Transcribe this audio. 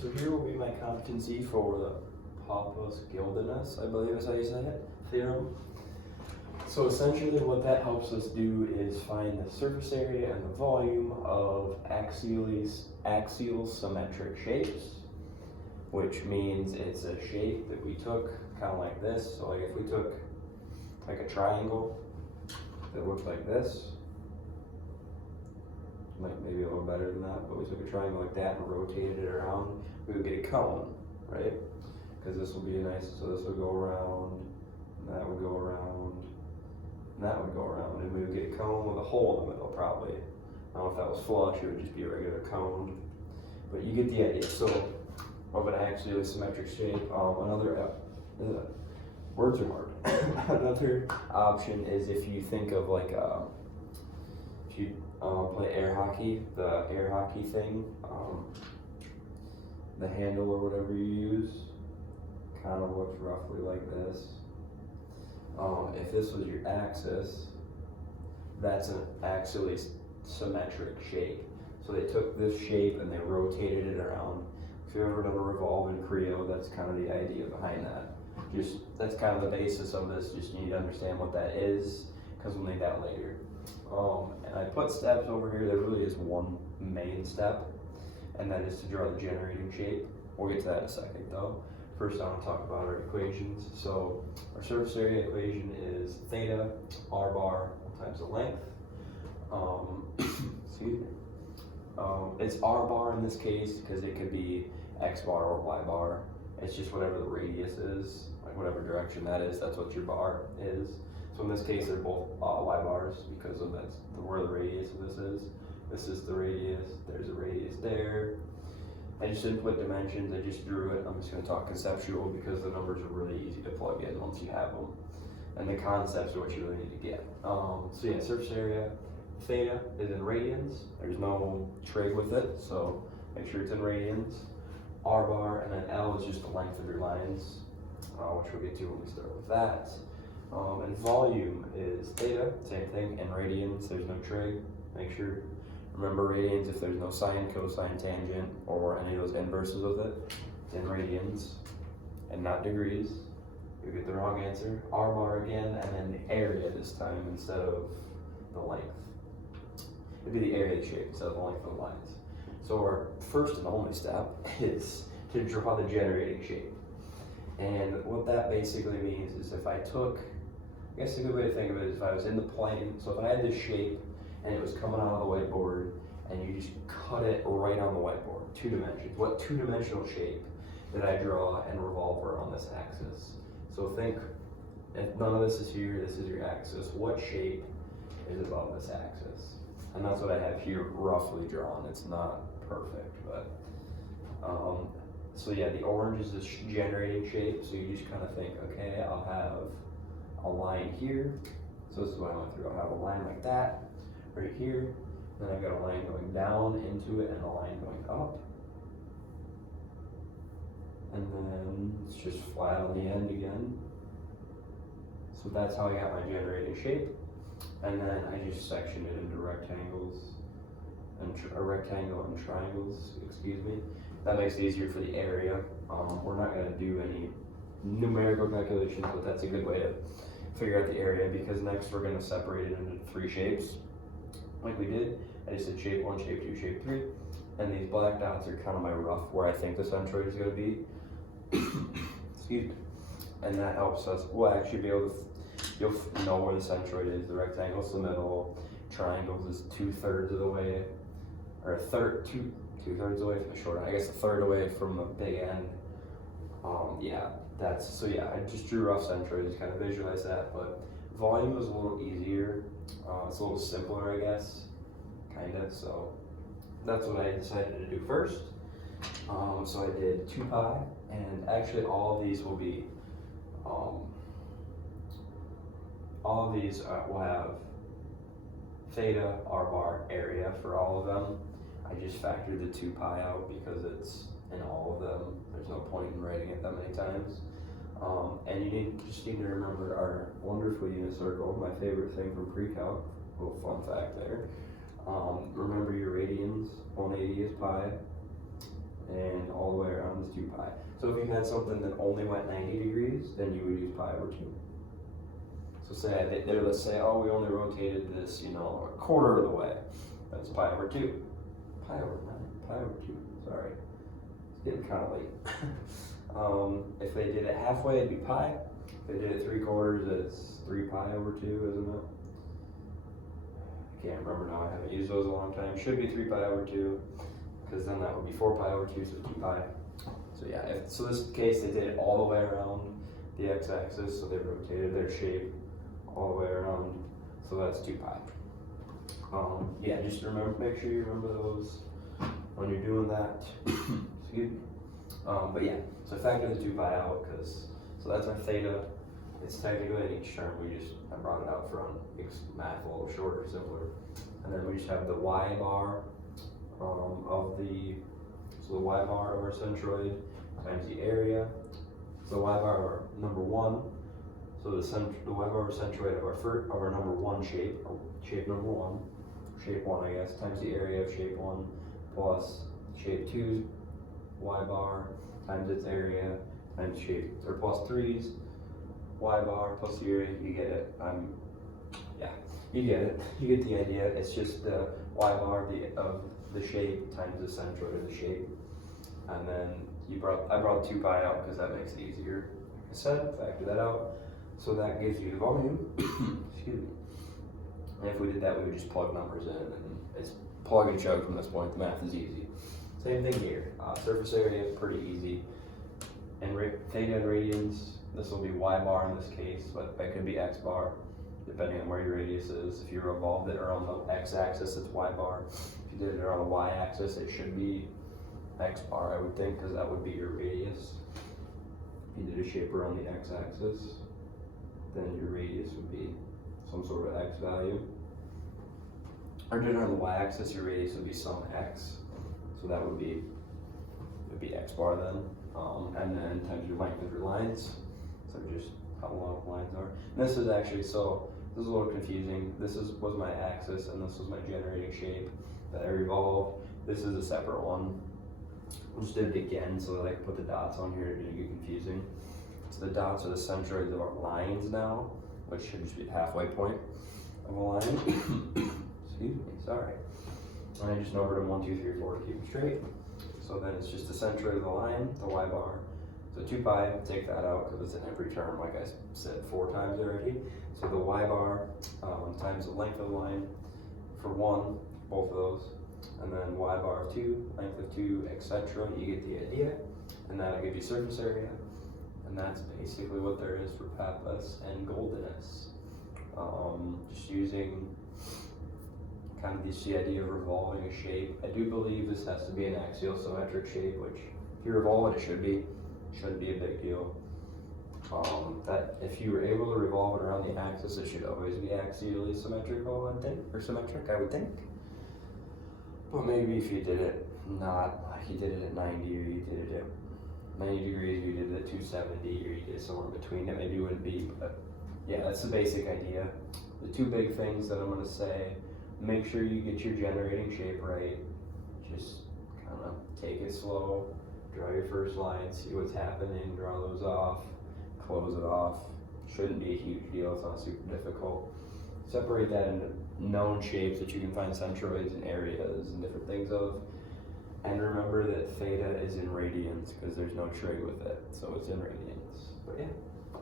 So here will be my competency for the Pappus Guldinas, I believe is how you say it, theorem. So essentially what that helps us do is find the surface area and the volume of axial symmetric shapes, which means it's a shape that we took kind of like this. So like if we took like a triangle that looks like this, like maybe a little better than that, but we took a triangle like that and rotated it around, we would get a cone, right? Because this will be nice, so this would go around, and that would go around, and that would go around, and we would get a cone with a hole in the middle probably. I don't know if that was flush, it would just be a regular cone, but you get the idea. So of an axially symmetric shape, words are hard. Another option is if you think of like, if you play air hockey, the air hockey thing, the handle or whatever you use, kind of looks roughly like this. If this was your axis, that's an axially symmetric shape. So they took this shape and they rotated it around. If you've ever done a revolve in Creo, that's kind of the idea behind that. That's kind of the basis of this, just you need to understand what that is, because we'll need that later. And I put steps over here. There really is one main step, and that is to draw the generating shape. We'll get to that in a second though. First I want to talk about our equations. So our surface area equation is theta r bar times the length. Excuse me. It's r bar in this case because it could be x bar or y bar. It's just whatever the radius is, like whatever direction that is, that's what your bar is. So in this case, they're both y bars because of that's where the radius of this is. This is the radius, there's a radius there. I just didn't put dimensions, I just drew it. I'm just going to talk conceptual because the numbers are really easy to plug in once you have them. And the concepts are what you really need to get. So yeah, surface area, theta is in radians. There's no trig with it, so make sure it's in radians. R bar, and then L is just the length of your lines, which we'll get to when we start with that. And volume is theta, same thing, in radians, there's no trig. Make sure, remember radians, if there's no sine, cosine, tangent, or any of those inverses with it, it's in radians, and not degrees. You get the wrong answer. R bar again, and then the area this time instead of the length. It'd be the area of the shape instead of the length of the lines. So our first and only step is to draw the generating shape. And what that basically means is if I took, I guess a good way to think of it is if I was in the plane, so if I had this shape and it was coming out of the whiteboard and you just cut it right on the whiteboard, 2 dimensions. What 2-dimensional shape did I draw and revolve around this axis? So think, if none of this is here, this is your axis, what shape is above this axis? And that's what I have here roughly drawn. It's not perfect, but so yeah, the orange is this generating shape. So you just kind of think, okay, I'll have a line here. So this is what I went through. I'll have a line like that right here. Then I've got a line going down into it and a line going up. And then it's just flat on the end again. So that's how I got my generating shape. And then I just sectioned it into rectangles and a rectangle and triangles, excuse me. That makes it easier for the area. We're not going to do any numerical calculations, but that's a good way to figure out the area because next we're going to separate it into 3 shapes like we did. I just did shape 1, shape 2, shape 3. And these black dots are kind of my rough where I think the centroid is going to be. Excuse me. And that helps us, we'll actually be able to, you'll know where the centroid is. The rectangle's the middle, triangles is 2/3 of the way, or two-thirds away from the short end. I guess a third away from the big end. I just drew rough centroids, kind of visualize that, but volume is a little easier. It's a little simpler, I guess, kind of, so that's what I decided to do first. So I did 2 pi, and actually all of these will be, will have theta, r bar, area for all of them. I just factored the 2 pi out because it's in all of them. There's no point in writing it that many times. And you just need to remember our wonderful unit circle, my favorite thing from pre-calc, little fun fact there. Remember your radians, 180 is pi, and all the way around is 2 pi. So if you had something that only went 90 degrees, then you would use pi over 2. So say let's say, oh, we only rotated this, a quarter of the way. That's pi over 2. Pi over 2, sorry. It's getting kind of late. If they did it halfway, it'd be pi. If they did it 3/4, it's 3 pi over 2, isn't it? I can't remember now, I haven't used those in a long time. Should be 3 pi over 2, because then that would be 4 pi over 2, so 2 pi. So yeah, so this case, they did it all the way around the x-axis, so they rotated their shape all the way around, so that's 2 pi. Yeah, just make sure you remember those when you're doing that. Excuse me. But yeah, so factor the 2 pi out, so that's our theta. It's technically in each term, I brought it out front, makes math a little shorter, simpler. And then we just have the y bar so the y bar of our centroid times the area. So the y bar of our number 1, so the y bar of our centroid of our number 1 shape, or shape number 1, shape 1 I guess, times the area of shape 1 plus shape 2's y bar times its area times plus 3's y bar plus the area. You get it. You get it. You get the idea. It's just the y bar of the shape times the centroid of the shape. And then I brought 2 pi out because that makes it easier. Like I said, factor that out. So that gives you the volume. Excuse me. And if we did that, we would just plug numbers in, and it's plug and chug from this point. The math is easy. Same thing here. Surface area is pretty easy. And theta and radians, this will be y bar in this case, but that could be x bar, depending on where your radius is. If you revolved it around the x-axis, it's y bar. If you did it around the y-axis, it should be x bar, I would think, because that would be your radius. If you did a shape around the x-axis, then your radius would be some sort of x value. Or did it on the y-axis, your radius would be some x. So that would be x bar then. And then times your length of your lines. So just how long the lines are. And this is actually, so this is a little confusing. This was my axis, and this was my generating shape that I revolved. This is a separate one. I just did it again so that I could put the dots on here. It didn't get confusing. So the dots are the centroids of our lines now, which should just be the halfway point of a line. Excuse me, sorry. And I just numbered them 1, 2, 3, 4 to keep them straight. So then it's just the centroid of the line, the y bar. So 2 pi, take that out because it's in every term, like I said 4 times already. So the y bar times the length of the line for 1, both of those. And then y bar of 2, length of 2, etc. You get the idea. And that'll give you surface area. And that's basically what there is for Pappus and Guldinas. Just using kind of the idea of revolving a shape. I do believe this has to be an axial symmetric shape, which if you revolve it, it should be. Shouldn't be a big deal. That if you were able to revolve it around the axis, it should always be axially symmetrical, I think, or symmetric, I would think. But maybe if you did it not, like you did it at 90, or you did it at 90 degrees, or you did it at 270, or you did it somewhere in between, it maybe wouldn't be, but yeah, that's the basic idea. The 2 big things that I'm gonna say: make sure you get your generating shape right. Just kind of take it slow. Draw your first line, see what's happening, draw those off, close it off. Shouldn't be a huge deal, it's not super difficult. Separate that into known shapes that you can find centroids and areas and different things of. And remember that theta is in radians because there's no trig with it, so it's in radians. But yeah.